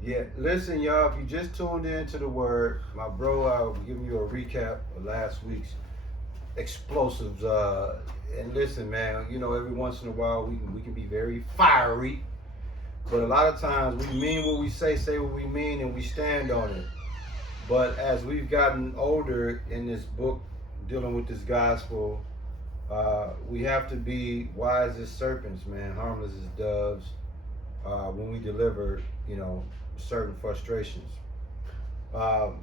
Yeah, listen, y'all. If you just tuned in to the word, my bro, I'll be giving you a recap of last week's explosives. And listen, man. You know, every once in a while we can be very fiery, but a lot of times we mean what we say what we mean, and we stand on it. But as we've gotten older in this book, dealing with this gospel, we have to be wise as serpents, man, harmless as doves, when we deliver, certain frustrations. Um,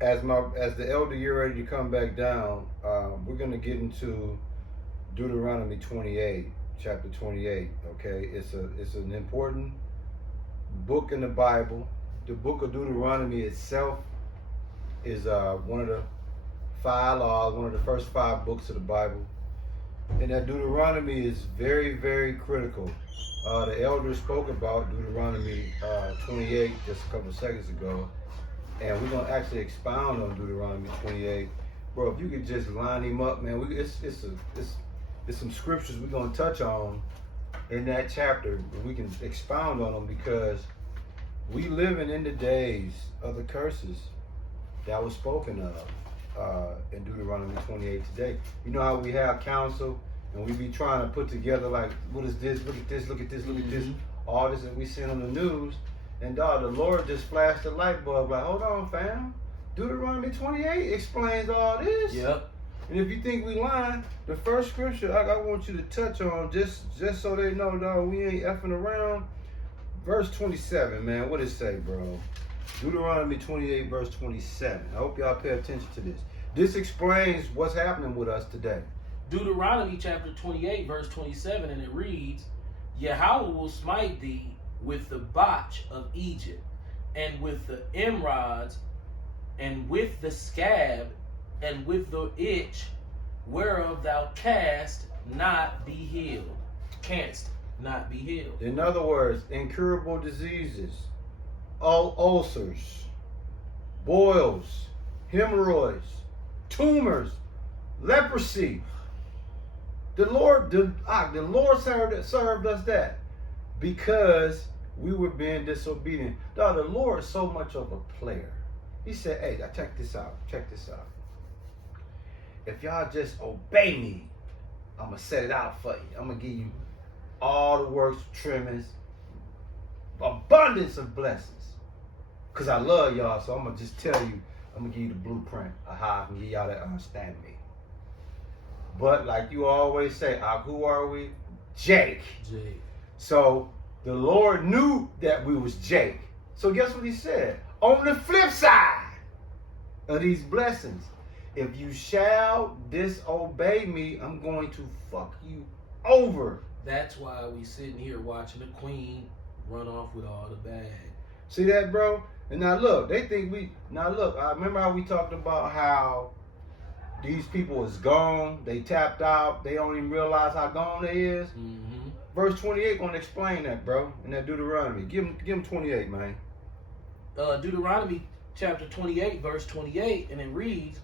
as the elder, you're ready to come back down. We're gonna get into Deuteronomy 28, chapter 28. Okay, it's an important book in the Bible. The book of Deuteronomy itself is one of the five laws, one of the first five books of the Bible. And that Deuteronomy is very, very critical. The elder spoke about Deuteronomy 28 just a couple of seconds ago, and we're gonna actually expound on Deuteronomy 28. Bro, if you could just line him up, man, it's some scriptures we're gonna touch on in that chapter, and we can expound on them because we living in the days of the curses that was spoken of in Deuteronomy 28 today. You know how we have counsel and we be trying to put together like, what is this? Look at this, look at this, look at this. All this that we seen on the news. And dog, the Lord just flashed the light bulb like, hold on, fam. Deuteronomy 28 explains all this. Yep. And if you think we lying, the first scripture I want you to touch on, just so they know, dog, we ain't effing around. Verse 27, man, what it say, bro? Deuteronomy 28, verse 27. I hope y'all pay attention to this. This explains what's happening with us today. Deuteronomy chapter 28, verse 27, and it reads, Yahweh will smite thee with the botch of Egypt, and with the emerods, and with the scab, and with the itch, whereof thou canst not be healed. Canst not be healed. In other words, incurable diseases, ulcers, boils, hemorrhoids, tumors, leprosy. The Lord served us that because we were being disobedient. Now, the Lord is so much of a player. He said, hey, check this out. Check this out. If y'all just obey me, I'm going to set it out for you. I'm going to give you all the works, trimmings, abundance of blessings. Because I love y'all, so I'm going to just tell you, I'm going to give you the blueprint of how I can give y'all that understand me. But like you always say, who are we? Jake. So the Lord knew that we was Jake. So guess what he said? On the flip side of these blessings, if you shall disobey me, I'm going to fuck you over. That's why we sitting here watching the queen run off with all the bag. See that, bro? And now look, they think I remember how we talked about how these people is gone, they tapped out, they don't even realize how gone they is. Mm-hmm. Verse 28 gonna explain that, bro, in that Deuteronomy. Give him 28, man. Deuteronomy chapter 28, verse 28, and it reads,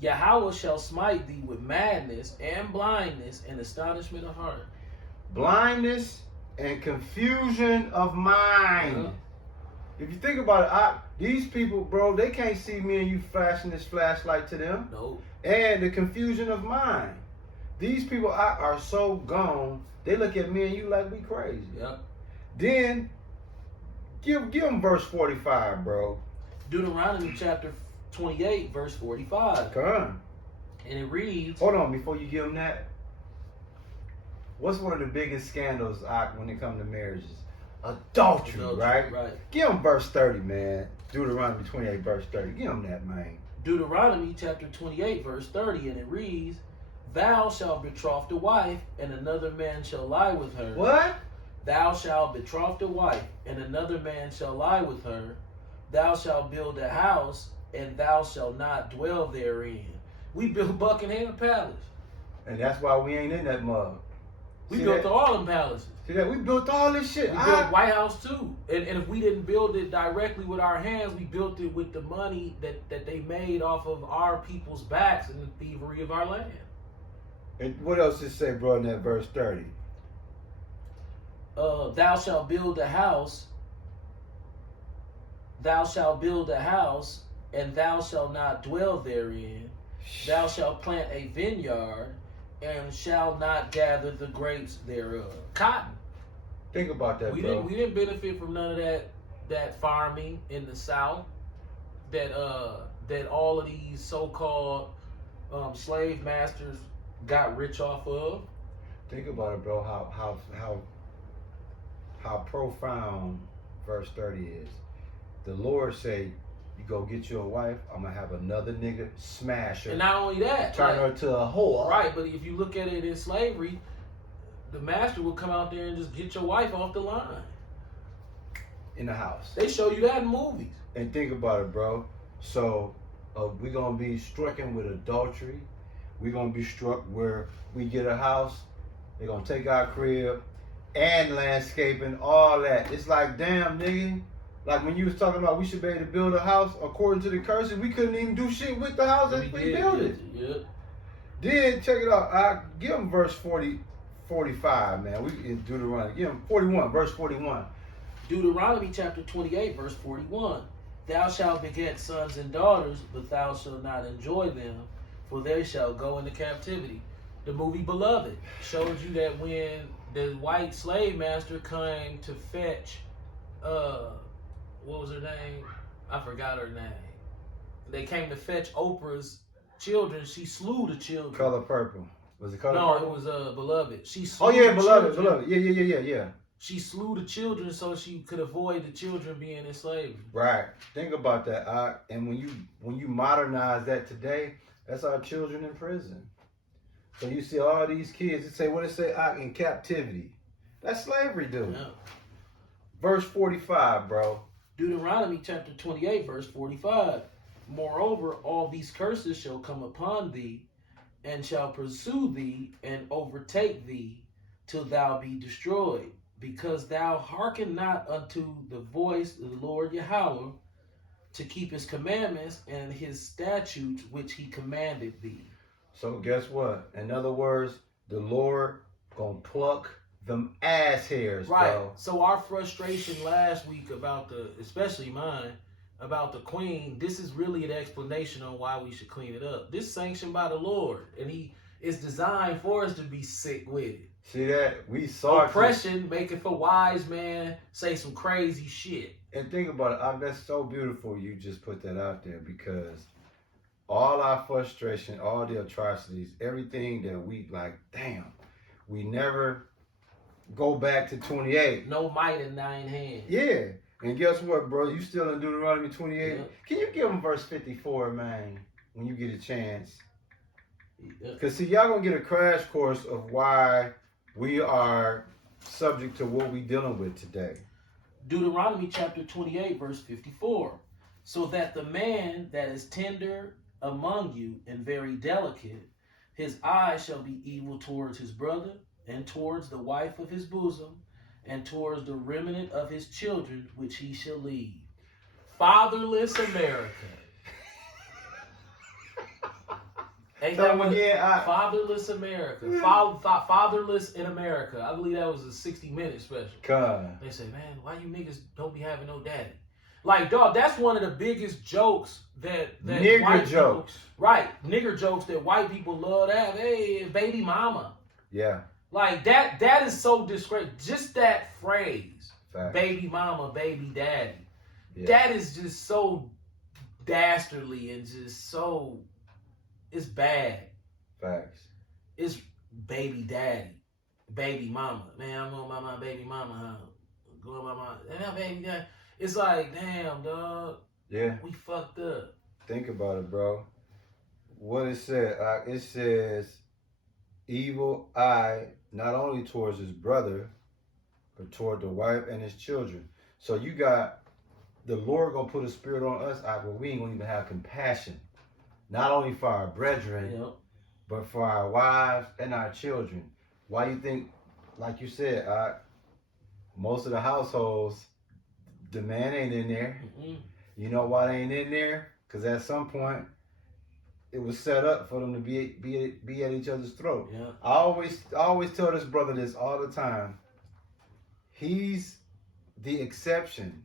Yahweh shall smite thee with madness and blindness and astonishment of heart. Blindness and confusion of mind. If you think about it, these people, bro, they can't see me and you flashing this flashlight to them. No. And the confusion of mind. These people are so gone, they look at me and you like we crazy. Yep. Then, give them verse 45, bro. Deuteronomy chapter 28, verse 45. Come on. And it reads... Hold on, before you give them that. What's one of the biggest scandals when it comes to marriages? Adultery, right? Give them verse 30, man. Deuteronomy 28, verse 30. Give them that, man. Deuteronomy chapter 28, verse 30, and it reads, Thou shalt betroth the wife, and another man shall lie with her. What? Thou shalt betroth the wife, and another man shall lie with her. Thou shalt build a house, and thou shalt not dwell therein. We built Buckingham Palace. And that's why we ain't in that mug. We built all them palaces. See that? We built all this shit. We built White House too. And if we didn't build it directly with our hands, we built it with the money that they made off of our people's backs and the thievery of our land. And what else does it say, bro, in that verse 30? thou shalt build a house, and thou shalt not dwell therein. Thou shalt plant a vineyard, and shalt not gather the grapes thereof. Cotton. Think about that, We bro. didn't benefit from none of that farming in the South. That all of these so-called slave masters got rich off of. Think about it, bro. How profound verse 30 is. The Lord say, "You go get you a wife. I'm gonna have another nigga smash her, And not only that, turn her to a whore." Right, but if you look at it in slavery, the master would come out there and just get your wife off the line in the house. They show you that in movies. And think about it, bro. So we're gonna be stricken with adultery. We're gonna be struck where we get a house. They're gonna take our crib and landscaping, all that. It's like, damn, nigga. Like when you was talking about we should be able to build a house according to the curses, we couldn't even do shit with the house as we built it. Yeah. Then check it out. I give them verse 45, man. We in Deuteronomy. Give them 41, verse 41. Deuteronomy chapter 28, verse 41. Thou shalt beget sons and daughters, but thou shalt not enjoy them, for they shall go into captivity. The movie Beloved shows you that when the white slave master came to fetch, what was her name? I forgot her name. They came to fetch Oprah's children. She slew the children. Color Purple. Was it Color No, Purple? it was Beloved. She slew Beloved. Yeah. She slew the children so she could avoid the children being in slavery. Right. Think about that. And when you modernize that today, that's our children in prison. So you see all these kids that say, what it say? In captivity. That's slavery, dude. Yeah. Verse 45, bro. Deuteronomy chapter 28, verse 45. Moreover, all these curses shall come upon thee, and shall pursue thee, and overtake thee, till thou be destroyed, because thou hearken not unto the voice of the Lord Yahweh, to keep his commandments and his statutes which he commanded thee. So guess what? In other words, the Lord gonna pluck them ass hairs, right, bro. So our frustration last week about especially mine, about the queen, this is really an explanation on why we should clean it up. This sanctioned by the Lord, and he is designed for us to be sick with it. See that? We saw oppression, making for wise man say some crazy shit. And think about it, that's so beautiful you just put that out there, because all our frustration, all the atrocities, everything that we like, damn, we never go back to 28. No might in thine hand. Yeah. And guess what, bro? You still in Deuteronomy 28? Yeah. Can you give them verse 54, man, when you get a chance? Yeah. Because, see, y'all going to get a crash course of why we are subject to what we dealing with today. Deuteronomy chapter 28, verse 54. So that the man that is tender among you and very delicate, his eye shall be evil towards his brother, and towards the wife of his bosom, and towards the remnant of his children, which he shall leave. Fatherless America. Ain't that what? Fatherless America. Fatherless in America. I believe that was a 60-minute special. God. They say, man, why you niggas don't be having no daddy? Like, dog, that's one of the biggest jokes that nigger white jokes. People, right, nigger jokes that white people love to have. Hey, baby mama. Yeah. Like, that is so disgraceful. Just that phrase, Fact. Baby mama, baby daddy. Yeah. That is just so dastardly and just so, it's bad. Facts. It's baby daddy, baby mama. Man, I'm going by my baby mama. Going by my baby daddy. It's like, damn, dog. Yeah. We fucked up. Think about it, bro. What it says, evil eye, not only towards his brother, but toward the wife and his children. So you got the Lord gonna put a spirit on us, where we ain't gonna even have compassion. Not only for our brethren, Yep. but for our wives and our children. Why you think, like you said, most of the households, the man ain't in there. Mm-mm. You know why they ain't in there? Because at some point, it was set up for them to be at each other's throat. Yeah. I always tell this brother this all the time. He's the exception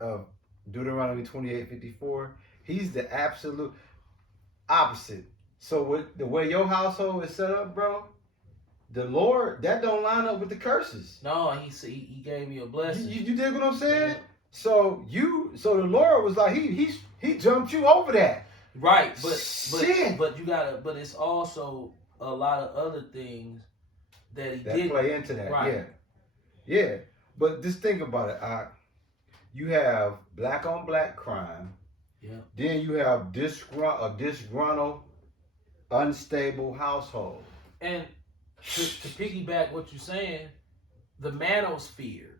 of Deuteronomy 28:54. He's the absolute opposite. So with the way your household is set up, bro, the Lord, that don't line up with the curses. No, he gave me a blessing. You dig what I'm saying? Yeah. So the Lord was like he jumped you over that. Right, but Shit. you gotta, but it's also a lot of other things that that play into that. Right. Yeah. But just think about it. You have black on black crime. Yeah. Then you have a disgruntled, unstable household. And to piggyback what you're saying, the manosphere